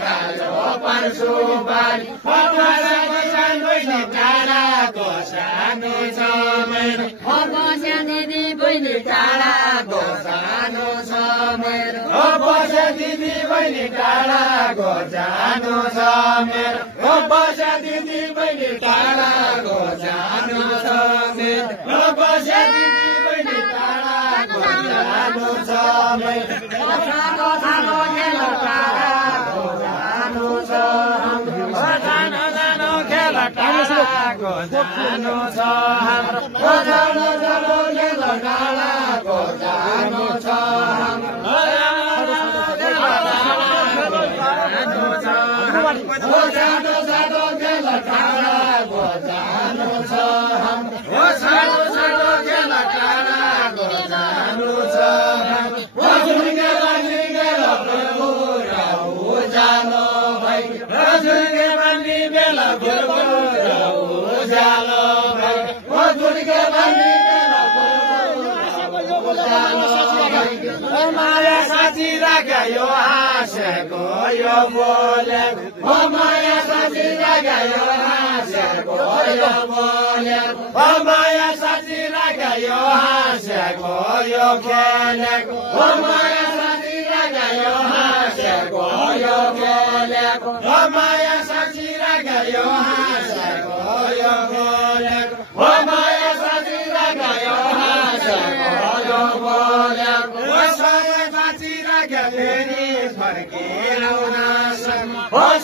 कालो पर्सो बारी बसाको सानो टाढाको सानो छ मेरो बस्या दिदी बहिनी टाढाको सानो छ मेरो बस्या दिदी बहिनी टाढाको सानो छ मेरो बस्या दिदी बहिनी टाढाको सानो छ मेरो बस्या दिदी बहिनी टाढाको सानो छ मेरो सानो खेल टाढाको सानो छ सानो सानो खेल टाढाको सानो छ हाम्रो सानो सानो खेल टाढाको सानो छ सानो सानो खेल टाढाको सानो छ हाम्रो सानो सानो खेल टाढाको सानो छ झुल्के बानी बेला उजालो भाइ झुल्के बानी बेला उजालो भाइ झुल्के बानी बेला उजालो भाइ माया साथी राख्यो यो हाँसेको यो बोलेको माया साथी राख्यो यो हाँसेको यो बोलेको माया साथी राख्यो यो हाँसेको यो खेलेको माया साथी राख्यो यो हाँसेको यो खेलेको माया साथी राख्यो यो हाँसेको यो बोलेको माया साथी राख्यो यो हाँसेको यो बोलेको सबै साथी राख्यो फेरि फर्किआउनसम्म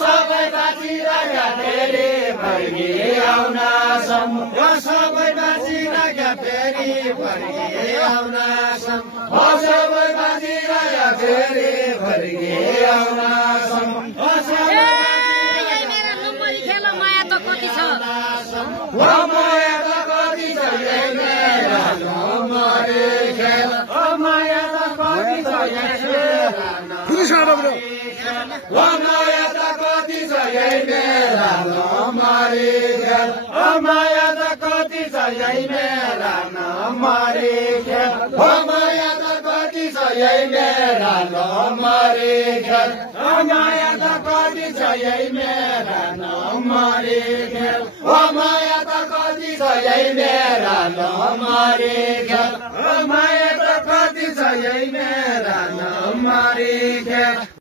सबै साथी राख्यो फेरि फर्किआउनसम्म सबै साथी राख्यो फेरि फर्किआउनसम्म सबै साथी राख्यो फेरि फर्किआउनसम्म माया त कति छ माया त कति छ यही मेरा नम्बरी खेल माया त कति छ यही मेरा माया त कति छ यही मेरा नम्बरी खेल माया त कति छ यही मेरा नम्बरी खेल माया त कति छ यही मेरा नम्बरी खेल माया त कति छ यही मेरा नम्बरी खेल माया त कति छ यही मेरा नम्बरी खेल माया त कति छ यही मेरा नम्बरी खेल